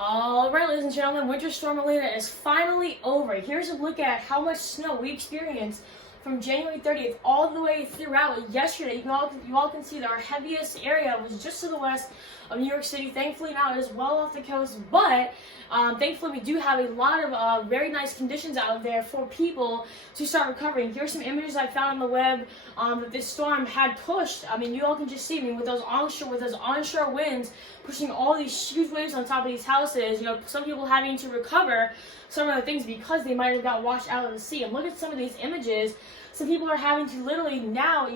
Alright, ladies and gentlemen, Winter Storm Elena is finally over. Here's a look at how much snow we experienced from January 30th all the way throughout yesterday. You all can see that our heaviest area was just to the west of New York City. Thankfully now it is well off the coast, but thankfully we do have a lot of very nice conditions out there for people to start recovering. Here's some images I found on the web that this storm had pushed. I mean, you all can just see, with those onshore winds pushing all these huge waves on top of these houses. Some people having to recover some of the things because they might have got washed out of the sea. And look at some of these images. Some people are having to literally now,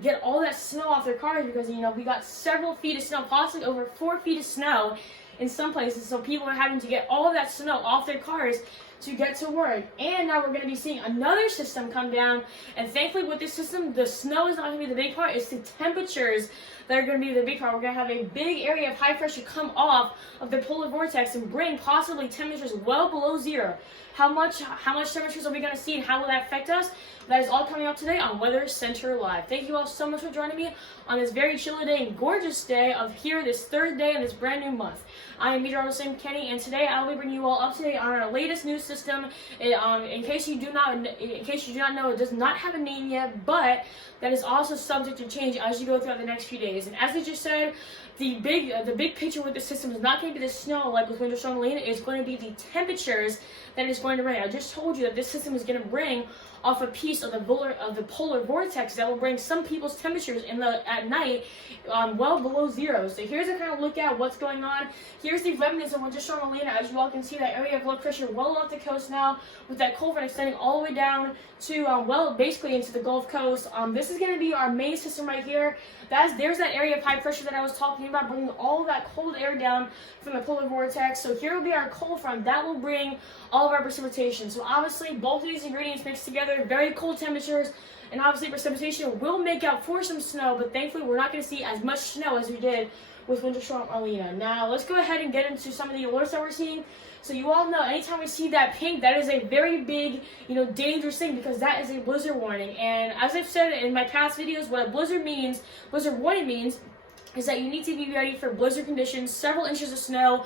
get all that snow off their cars because, we got several feet of snow, possibly over 4 feet of snow in some places. So people are having to get all of that snow off their cars to get to work. And now we're going to be seeing another system come down. And thankfully with this system, the snow is not going to be the big part. It's the temperatures that are going to be the big part. We're going to have a big area of high pressure come off of the polar vortex and bring possibly temperatures well below zero. How much temperatures are we going to see and how will that affect us? That is all coming up today on Weather Center Live. Thank you all so much for joining me on this very chilly day and gorgeous day of here, this third day in this brand new month. I am Meteorologist Sam Kenny, and today I will be bringing you all up to date on our latest news system. In case you do not know, it does not have a name yet, but that is also subject to change as you go throughout the next few days. And as I just said, the big picture with the system is not going to be the snow like with Winter Storm Elena. It's going to be the temperatures that it's going to bring. I just told you that this system is going to bring off a piece of the polar vortex that will bring some people's temperatures at night well below zero. So here's a kind of look at what's going on. Here's the remnants of Winter Storm Elena. As you all can see, that area of low pressure well off the coast now, with that cold front extending all the way down to basically into the Gulf Coast. This is going to be our main system right here. There's that area of high pressure that I was talking about, bringing all that cold air down from the polar vortex. So here will be our cold front that will bring all of our precipitation. So obviously both of these ingredients mixed together, very cold temperatures, and obviously precipitation will make out for some snow, but thankfully we're not going to see as much snow as we did with Winter Storm Elena. Now let's go ahead and get into some of the alerts that we're seeing. So you all know, anytime we see that pink, that is a very big, dangerous thing, because that is a blizzard warning. And as I've said in my past videos, what a blizzard warning means, is that you need to be ready for blizzard conditions, several inches of snow,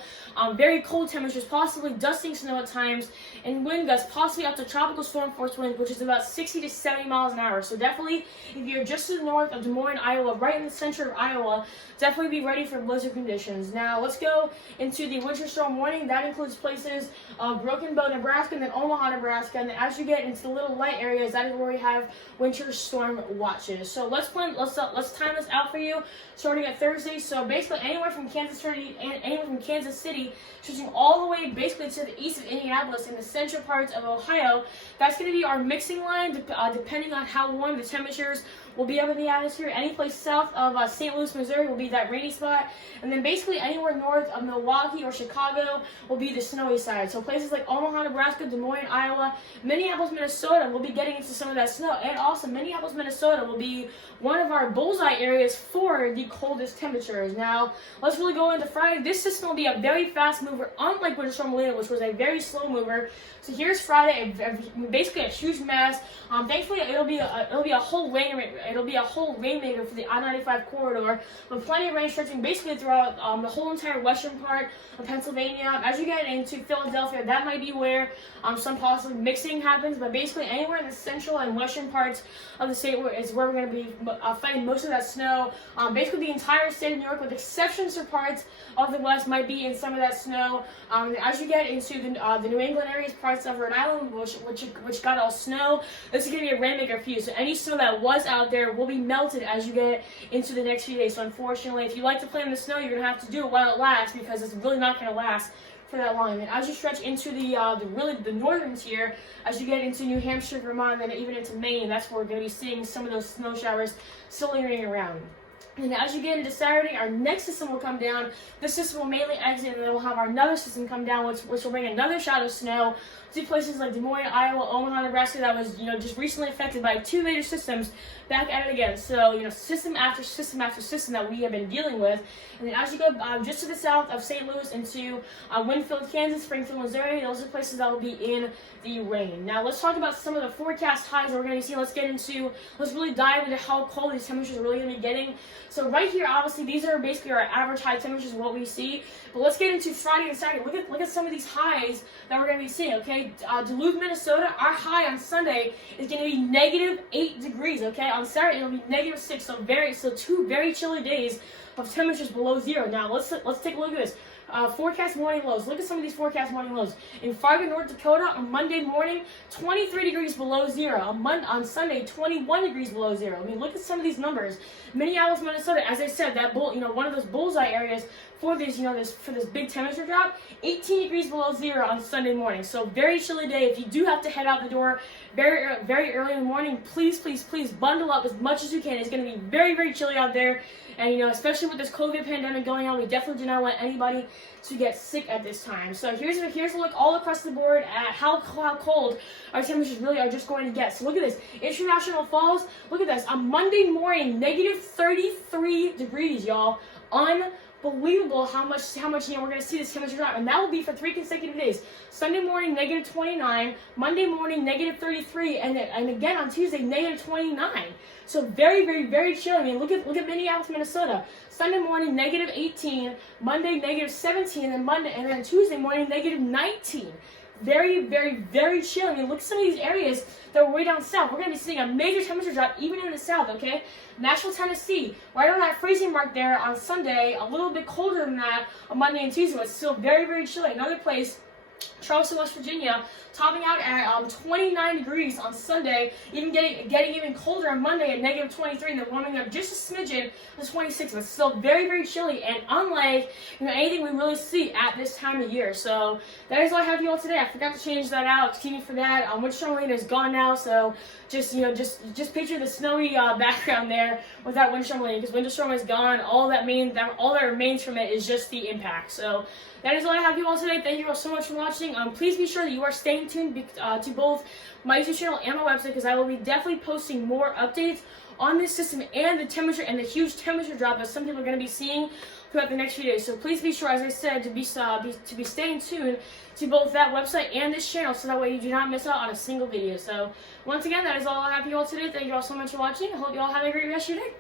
very cold temperatures, possibly dusting snow at times, and wind gusts, possibly up to tropical storm force winds, which is about 60 to 70 miles an hour. So definitely, if you're just to the north of Des Moines, Iowa, right in the center of Iowa, definitely be ready for blizzard conditions. Now, let's go into the winter storm warning. That includes places of Broken Bow, Nebraska, and then Omaha, Nebraska. And then as you get into the little light areas, that is where we have winter storm watches. So let's time this out for you, starting at Thursday. So basically anywhere from Kansas City, stretching all the way basically to the east of Indianapolis in the central parts of Ohio, that's going to be our mixing line, depending on how warm the temperatures will be up in the atmosphere. Any place south of St. Louis, Missouri will be that rainy spot. And then basically anywhere north of Milwaukee or Chicago will be the snowy side. So places like Omaha, Nebraska, Des Moines, Iowa, Minneapolis, Minnesota will be getting into some of that snow. And also Minneapolis, Minnesota will be one of our bullseye areas for the coldest temperatures. Now, let's really go into Friday. This system will be a very fast mover, unlike Winter Storm Elena, which was a very slow mover. So here's Friday, basically a huge mass. Thankfully, it'll be a whole rainmaker for the I-95 corridor, with plenty of rain stretching basically throughout the whole entire western part of Pennsylvania. As you get into Philadelphia, that might be where some possible mixing happens, but basically anywhere in the central and western parts of the state is where we're going to be fighting most of that snow. Basically the entire state of New York, with exceptions for parts of the west, might be in some of that snow. As you get into the New England areas, parts of Rhode Island, which got all snow, this is going to be a rainmaker for you. So any snow that was out there will be melted as you get into the next few days. So unfortunately, if you like to play in the snow, you're going to have to do it while it lasts, because it's really not going to last for that long. And as you stretch into the northern tier, as you get into New Hampshire, Vermont, and then even into Maine, that's where we're going to be seeing some of those snow showers still lingering around. And as you get into Saturday, our next system will come down. This system will mainly exit, and then we'll have our another system come down, which will bring another shot of snow to places like Des Moines, Iowa, Omaha, Nebraska, that was just recently affected by two major systems back at it again. So system after system after system that we have been dealing with. And then as you go just to the south of St. Louis into Winfield, Kansas, Springfield, Missouri, those are places that will be in the rain. Now let's talk about some of the forecast highs that we're going to see. Let's really dive into how cold these temperatures are really going to be getting. So right here, obviously, these are basically our average high temperatures, what we see. But let's get into Friday and Saturday. Look at some of these highs that we're going to be seeing, okay? Duluth, Minnesota, our high on Sunday is going to be -8 degrees, okay? On Saturday, it'll be -6, so two very chilly days of temperatures below zero. Now, let's take a look at this. Forecast morning lows. Look at some of these forecast morning lows. In Fargo, North Dakota, on Monday morning, 23 degrees below zero. On Sunday, 21 degrees below zero. I mean, look at some of these numbers. Minneapolis, Minnesota, as I said, that one of those bullseye areas for this, for this big temperature drop, 18 degrees below zero on Sunday morning. So very chilly day. If you do have to head out the door very early in the morning, please bundle up as much as you can. It's going to be very, very chilly out there. And, especially with this COVID pandemic going on, we definitely do not want anybody to get sick at this time. So here's a look all across the board at how cold our temperatures really are just going to get. So look at this. International Falls, look at this. On Monday morning, -33 degrees, y'all. Unbelievable how much we're going to see this temperature drop, and that will be for 3 consecutive days. Sunday morning -29, Monday morning -33, and again on Tuesday -29. So very, very, very chilly. I mean, look at Minneapolis, Minnesota. Sunday morning -18, Monday -17, and then Tuesday morning -19. Very, very, very chilly. I mean, look at some of these areas that are way down south. We're going to be seeing a major temperature drop even in the south, okay? Nashville, Tennessee, right on that freezing mark there on Sunday, a little bit colder than that on Monday and Tuesday, but still very, very chilly. Another place, Charleston, West Virginia, topping out at 29 degrees on Sunday, even getting even colder on Monday at -23, and then warming up just a smidgen to 26. But still very, very chilly, and unlike anything we really see at this time of year. So that is all I have for you all today. I forgot to change that out. Excuse me for that. Winter storm Elena is gone now, so just picture the snowy background there with that winter storm Elena, because winter storm is gone. All that remains from it is just the impact. So that is all I have for you all today. Thank you all so much for watching. Please be sure that you are staying tuned to both my YouTube channel and my website, because I will be definitely posting more updates on this system and the temperature and the huge temperature drop that some people are going to be seeing throughout the next few days. So please be sure, as I said, to be staying tuned to both that website and this channel, so that way you do not miss out on a single video. So once again, that is all I have for you all today. Thank you all so much for watching. I hope you all have a great rest of your day.